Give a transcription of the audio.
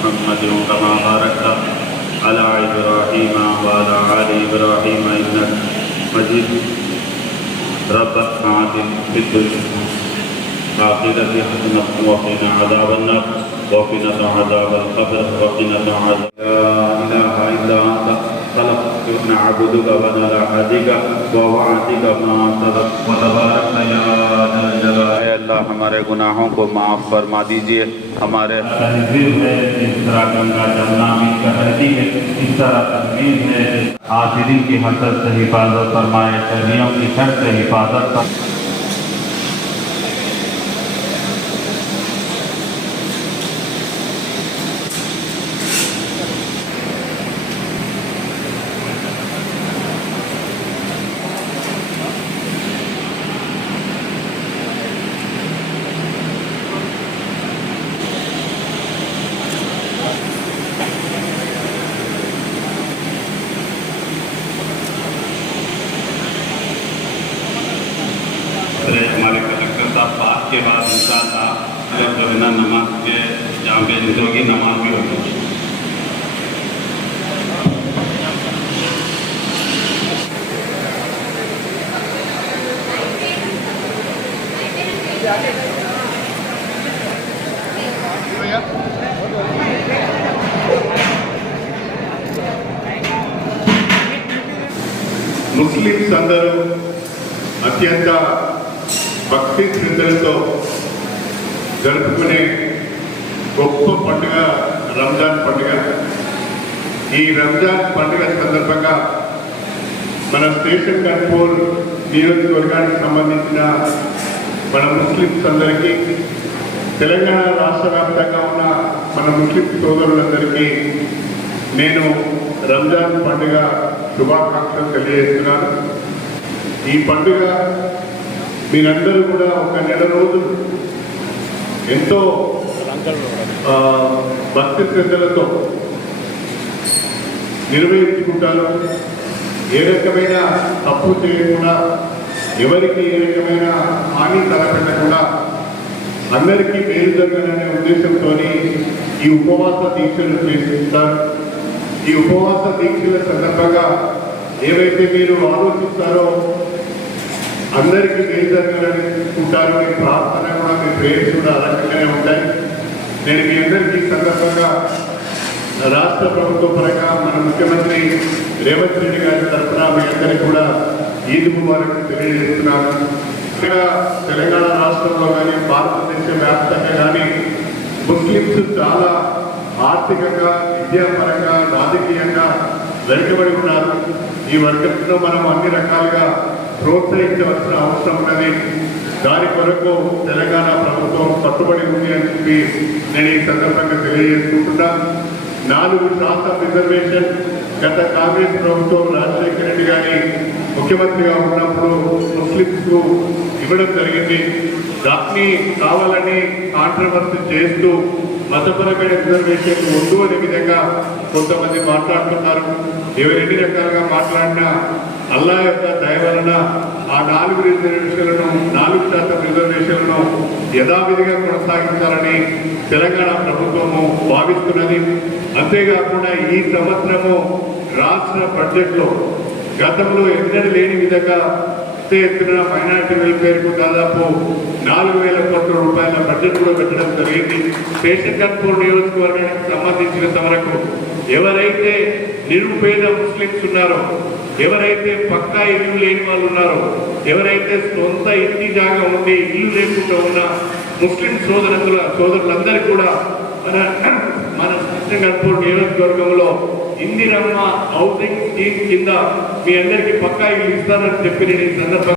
محمد كما باركت على إبراهيم وعلى آل إبراهيم إنك مجيد ربنا آتنا في الدنيا الآخرة حسنة وقنا عذاب النار وقنا عذاب القبر وقنا عذاب لا إله إلا أنت خلقتنا نعبدك ونستعينك ووعدك ما صدق وتبارك يا ذا الجلال अल्लाह हमारे गुनाहों को माफ़ फरमा दीजिए। हमारे तहजीब है इस तरह गंगा जमुना में कहती है, इस तरह तस्वीर है हाजिरीन की हसरत से हिफाजत फरमाए, शहरियों की शर से हिफाजत फरमाए। हमारे कलेक्टर साहब बात के बाद इंशाअल्लाह अगर जो है ना नमाज के जहाँ पे होगी नमाज भी होगी। ముస్లిమ్స్ అందరూ అత్యంత భక్తి శ్రద్ధలతో జరుపుకునే గొప్ప పండుగ రంజాన్ పండుగ। ఈ రంజాన్ పండుగ సందర్భంగా మన స్టేషన్ గన్పూర్ నియోజకవర్గానికి సంబంధించిన మన ముస్లిమ్స్ అందరికీ, తెలంగాణ రాష్ట్ర వ్యాప్తంగా ఉన్న మన ముస్లిం సోదరులందరికీ నేను రంజాన్ పండుగ శుభాకాంక్షలు తెలియజేస్తున్నాను। ఈ పండుగ మీరందరూ కూడా ఒక నెల రోజులు ఎంతో భక్తి శ్రద్ధలతో నిర్వహించుకుంటారు। ఏ రకమైన తప్పు చేయకుండా, ఎవరికి ఏ రకమైన హాని తలపెట్టకుండా అందరికీ మేలు జరగాలనే ఉద్దేశంతో ఈ ఉపవాస దీక్షలు చేస్తుంటారు। ఈ ఉపవాస దీక్షల సందర్భంగా ఏవైతే మీరు ఆలోచిస్తారో అందరికీ మేలు జరగాలని ఉంటారు। మీ ప్రార్థన కూడా, మీ ప్రేయర్స్ కూడా అలాగే ఉంటాయి। నేను మీ అందరికీ సందర్భంగా రాష్ట్ర ప్రభుత్వ పరంగా మన ముఖ్యమంత్రి రేవంత్ రెడ్డి గారి తరఫున మీ అందరికీ కూడా ఈద్ ముబారక్ తెలియజేస్తున్నాను। ఇక్కడ తెలంగాణ రాష్ట్రంలో కానీ భారతదేశ వ్యాప్తంగా కానీ ముస్లిమ్స్ చాలా ఆర్థికంగా, విద్యాపరంగా, రాజకీయంగా వెనుకబడి ఉన్నారు। ఈ వర్గంలో మనం అన్ని రకాలుగా ప్రోత్సహించవలసిన అవసరం ఉన్నది। దాని కొరకు తెలంగాణ ప్రభుత్వం కట్టుబడి ఉంది అని చెప్పి నేను ఈ సందర్భంగా తెలియజేసుకుంటున్నాను। 4% రిజర్వేషన్ గత కాంగ్రెస్ ప్రభుత్వం రాజశేఖర రెడ్డి గారి ముఖ్యమంత్రిగా ఉన్నప్పుడు ముస్లింస్కు ఇవ్వడం జరిగింది। దాన్ని కావాలని కాంట్రవర్సీ చేస్తూ మతపరమైన రిజర్వేషన్ వద్దు అనే విధంగా కొంతమంది మాట్లాడుతున్నారు। ఎవరెన్ని రకాలుగా మాట్లాడినా అల్లా యొక్క దయ వలన ఆ 4 రిజర్వేషన్లను 4% రిజర్వేషన్లను యథావిధిగా కొనసాగించాలని తెలంగాణ ప్రభుత్వము భావిస్తున్నది। అంతేకాకుండా ఈ సంవత్సరము రాష్ట్ర బడ్జెట్లో గతంలో ఎన్నడూ లేని విధంగా ఎత్తున మైనార్టీ వెల్ఫేర్కు దాదాపు 4,000 కోట్ల రూపాయల బడ్జెట్ కూడా పెట్టడం జరిగింది। స్టేషన్ గన్పూర్ నియోజకవర్గానికి సంబంధించినంత వరకు ఎవరైతే నిరుపేద ముస్లింస్ ఉన్నారో, ఎవరైతే పక్కా ఇల్లు లేని వాళ్ళు ఉన్నారో, ఎవరైతే సొంత ఇంటి జాగా ఉండి ఇల్లు లేకుండా ఉన్న ముస్లిం సోదరులందరికీ కూడా మన స్టేషన్ గన్పూర్ నియోజకవర్గంలో ఇందిరమ్మ హౌసింగ్ స్కీమ్ కింద మీ అందరికీ పక్కా ఇల్లు ఇస్తారని చెప్పి నేను ఈ సందర్భంగా